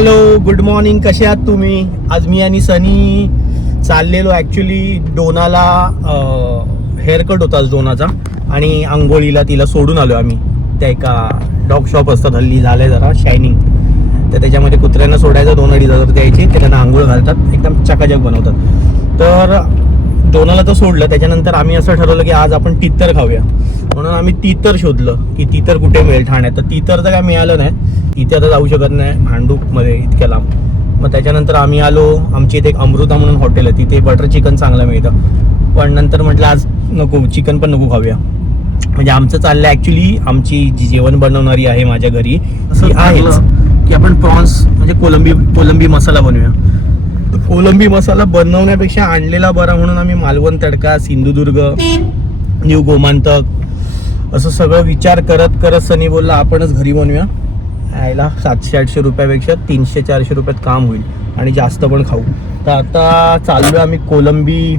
Hello good morning कसे आहात तुम्ही? आज मी आणि सनी चाललेलो ॲक्च्युली डोनाला हेअरकट होता आज डोनाचा आणि आंघोळीला तिला सोडून आलो आम्ही. त्या एका डॉग शॉप असतात हल्ली झालंय जरा शायनिंग तर त्याच्यामध्ये कुत्र्यांना सोडायचं दोन अडीच हजार द्यायचे ते त्यांना आंघोळ घालतात एकदम चकाचक बनवतात. तर डोनाला तर सोडलं त्याच्यानंतर आम्ही असं ठरवलं की आज आपण तितर खाऊया. म्हणून आम्ही तितर शोधलं की तितर कुठे मिळेल ठाण्यात. तर तितर तर काय मिळालं नाही. तिथे आता जाऊ शकत नाही भांडूपमध्ये इतक्या लांब. मग त्याच्यानंतर आम्ही आलो आमची इथे एक अमृता म्हणून हॉटेल आहे तिथे बटर चिकन चांगलं मिळतं. पण नंतर म्हटलं आज नको चिकन पण नको खाऊया. म्हणजे आमचं चाललं ॲक्च्युली आमची जी जेवण बनवणारी आहे माझ्या घरी ती आहेच. की आपण प्रॉन्स म्हणजे कोलंबी कोलंबी मसाला बनवूया. कोलंबी मसाला बनवण्यापेक्षा आणलेला बरा म्हणून आम्ही मालवण तडका सिंधुदुर्ग न्यू गोमांतक असं सगळं विचार करत करत सनी बोलला आपणच घरी बनवूया. यायला सातशे आठशे रुपयापेक्षा तीनशे चारशे रुपयात काम होईल आणि जास्त पण खाऊ. तर आता चाललोय आम्ही कोलंबी.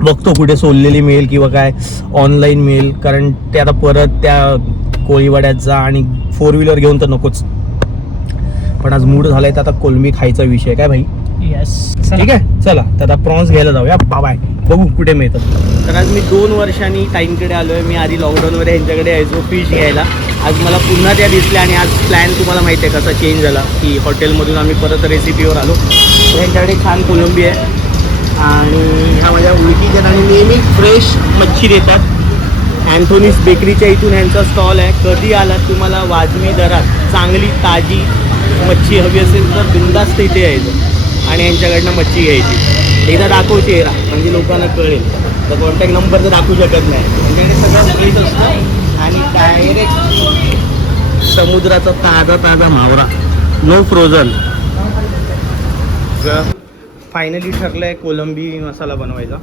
बघतो कुठे सोललेली मिळेल किंवा काय ऑनलाईन मिळेल. कारण ते आता परत त्या कोळीवाड्यात जा आणि फोर व्हीलर घेऊन तर नकोच. पण आज मूड झालाय तर आता कोलंबी खायचा विषय काय भाई? येस ठीक आहे? चला तर आता प्रॉन्स घ्यायला जाऊया. बाय बघू कुठे मिळतात. तर आज मी दोन वर्षांनी ताईंकडे आलोय. मी आधी लॉकडाऊनमध्ये यांच्याकडे यायचो फिश घ्यायला. आज मला पुन्हा त्या दिसल्या आणि आज प्लॅन तुम्हाला माहिती आहे कसा चेंज झाला. की हॉटेलमधून आम्ही परत रेसिपीवर आलो. तर यांच्याकडे छान कोलंबी आहे. आणि ह्या माझ्या ओळखीच्या आणि नेहमी फ्रेश मच्छी देतात. अँथोनीस बेकरीच्या इथून यांचा स्टॉल आहे. कधी आलात तुम्हाला वाजवी दरात? चांगली ताजी मच्छी हवी असेल तर बिंदास्त इथे यायचं. आणि यांच्याकडनं मच्छी घ्यायची. एकदा दाखव चेहरा म्हणजे लोकांना कळेल. तर कॉन्टॅक्ट नंबर तर दाखवू शकत नाही. त्यांच्याकडे सगळं असतं. आणि डायरेक्ट समुद्राचा ताजा ताजा मावरा नो फ्रोझन फायनली ठरलंय कोलंबी मसाला बनवायचा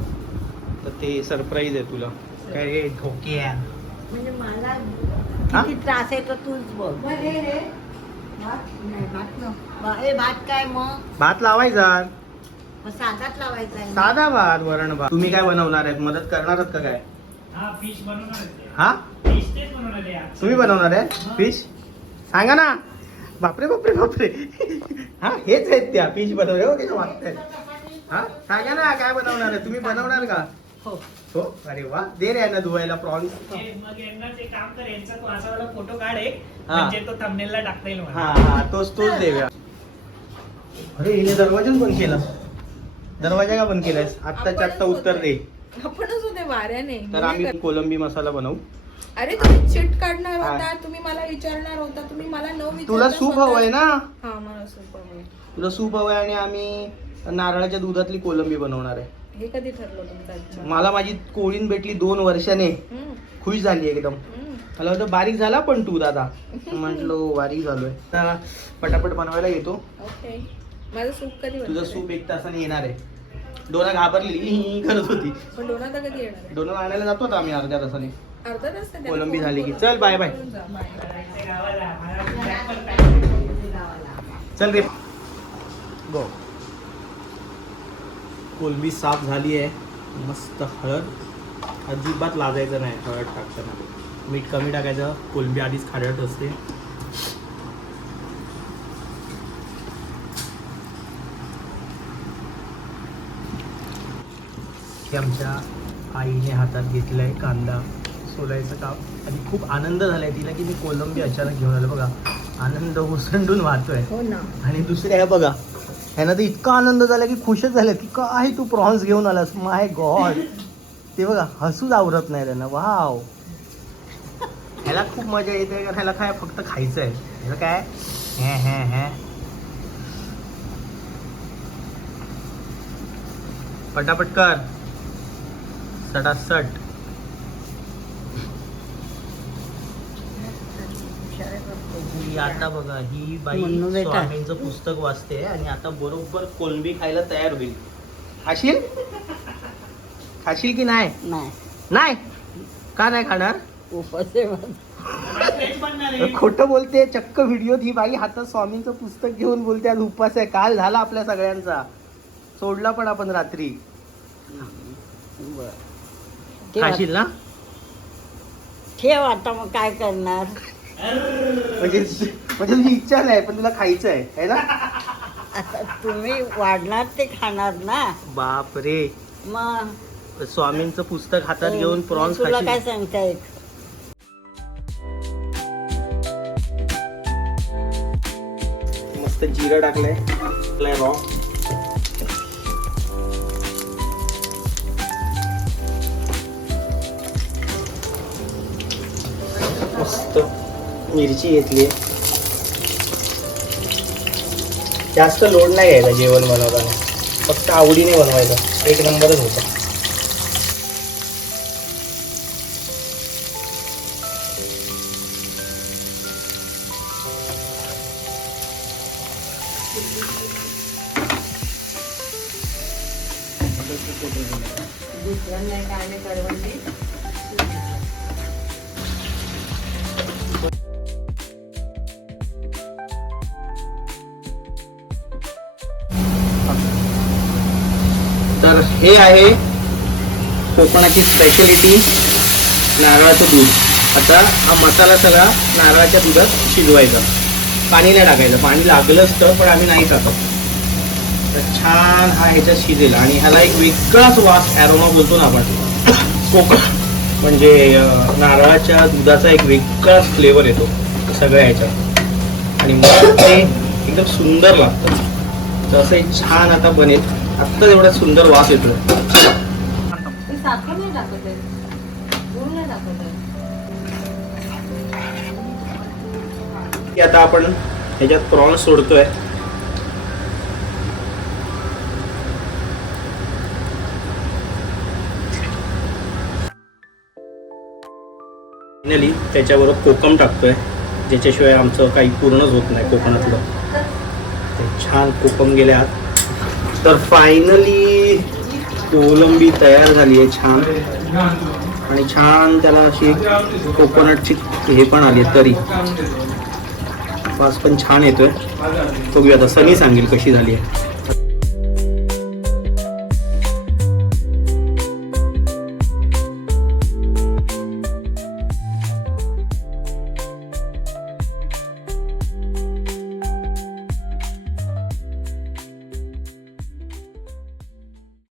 तर ते सरप्राईज आहे तुला. काय रे? धोके आहे म्हणजे मला हा? किती त्रास आहे तर तूच बघ. बा- ए भात काय मग? भात लावायचा. साधाच लावायचा आहे. साधा भात वरण भात. तुम्ही काय बनवणार आहेत? मदत करणार आहात का काय? हा. हा. तुम्ही बनवणार आहे? फिश सांगा ना. बापरे बापरे बापरे. हा हेच आहेत त्या फिश बनवले हो त्याच्या मागतायत हा सांगा ना काय बनवणार आहे? तुम्ही बनवणार का? हो. हो अरे वा. दे रे यांना धुवायला प्रॉन्स मग यांना ते काम कर यांचा तो असा वाला फोटो काढ एक. म्हणजे तो थंबनेलला टाकता येईल हा हा तोच तोच देऊया. अरे हिने दरवाजाच बंद केला. दरवाजा का बंद केलायस? आत्ताच्या आत्ता उत्तर दे. आपणच होते वाऱ्याने. तर आम्ही कोलंबी मसाला बनवू. अरे तुम्ही चिट काढणार. होता तुम्ही मला विचारणार होता तुम्ही मला न विचारता तुला सूप हवंय ना? हा मला सूप हवंय. तुला सूप हवंय आणि आम्ही नारळाच्या दुधातली कोलंबी बनवणार आहे. हे कधी ठरलं तुमचा मला माझी कोळीन भेटली दोन वर्षाने. खुश झाली एकदम. मला होतं बारीक झाला पण तू दादा. म्हटलो बारीक झालोय. पटापट बनवायला येतो. माझं सूप कधी तुझं सूप एक तासाने येणार आहे. डोना घाबरली ही करत होती? पण डोनाता कधी येणार आहे? डोना आणायला जातो आता आम्ही अर्ध्या तासाने अर्धा तास त्याला कोलंबी झाली की. चल, बाय, बाय. जा. चल रे गो कोलंबी साफ झाली आहे मस्त हळद अजिबात लाजायचं नाही हळद टाकताना मीठ कमी टाकायचं कोलंबी आधीच खारट असते हे आमच्या आईने हातात घेतलं आहे कांदा. सोलायचं काम. आणि खूप आनंद झालाय. तिला की मी कोलंबी अचानक घेऊन आलो. बघा आनंद ओसंडून वाहतोय. हो ना. आणि दुसरे आहे बघा ह्यांना तर इतका आनंद झाला की खुशच झाले की काय तू प्रॉन्स घेऊन आलास? माय गॉड ते बघा हसूच आवरत नाही त्यांना. वाव ह्याला खूप मजा येते. कारण ह्याला काय फक्त खायचं आहे ह्याला काय? हे हे हे. पटापट कर. सटासट. ही आता बघा ही बाई. स्वामींचं पुस्तक वाचते आणि आता बरोबर कोलंबी खायला तयार होईल. खाशील? खाशील की नाही? नाही. नाही? का नाही खाणार. खोटं बोलते चक्क व्हिडिओत ही बाई हातात स्वामींचं पुस्तक घेऊन बोलते आज उपास आहे. काल झाला आपल्या सगळ्यांचा. सोडला पण आपण रात्री. बरं. ठेव. खाशील ना? ठेव आता मग काय करणार? म्हणजे म्हणजे तुझी इच्छा नाही पण तुला खायचं आहे है ना? आता तुम्ही वाढणार ते खाणार ना? बाप रे मग? स्वामींचं पुस्तक हातात घेऊन मी प्रॉन्स तुला काय खाशील सांगता येत? मस्त जिरं टाकलंय. टाकलंय रॉ मस्त मिरची घेतली. जास्त लोड नाही घ्यायचा जेवण बनवताना. फक्त आवडीने बनवायचं. एक नंबरच होता. दुसऱ्यांना काय नाही हे आहे कोकणाची स्पेशलिटी नारळाचं दूध. आता हा मसाला सगळा नारळाच्या दुधात शिजवायचा. पाणी नाही टाकायचं. पाणी लागलंच तर पण आम्ही नाही टाकत तर छान हा ह्याच्यात शिजेल. आणि ह्याला एक वेगळाच वास ॲरोमा बोलतो ना आपण. कोकण. म्हणजे नारळाच्या दुधाचा एक वेगळाच फ्लेवर येतो. सगळ्या ह्याच्यात. आणि मग ते एकदम सुंदर लागतं. तर असं एक छान आता बनेल. आत्ता एवढा सुंदर वास येतोय. ते साखर नाही टाकत आहे. गुळ नाही टाकत आहे. की आता आपण ह्याच्यात प्रॉन्स सोडतोय. फायनली त्याच्याबरोबर कोकम टाकतोय. ज्याच्याशिवाय आमचं काही पूर्णच होत नाही कोकणातलं. ते छान कोकम गेले आत तर फायनली कोलंबी तयार झाली आहे छान. आणि छान त्याला अशी कोकोनटची हे पण आली आहे तरी. वास पण छान येतोय. बघूया आता सनी सांगेल कशी झाली आहे.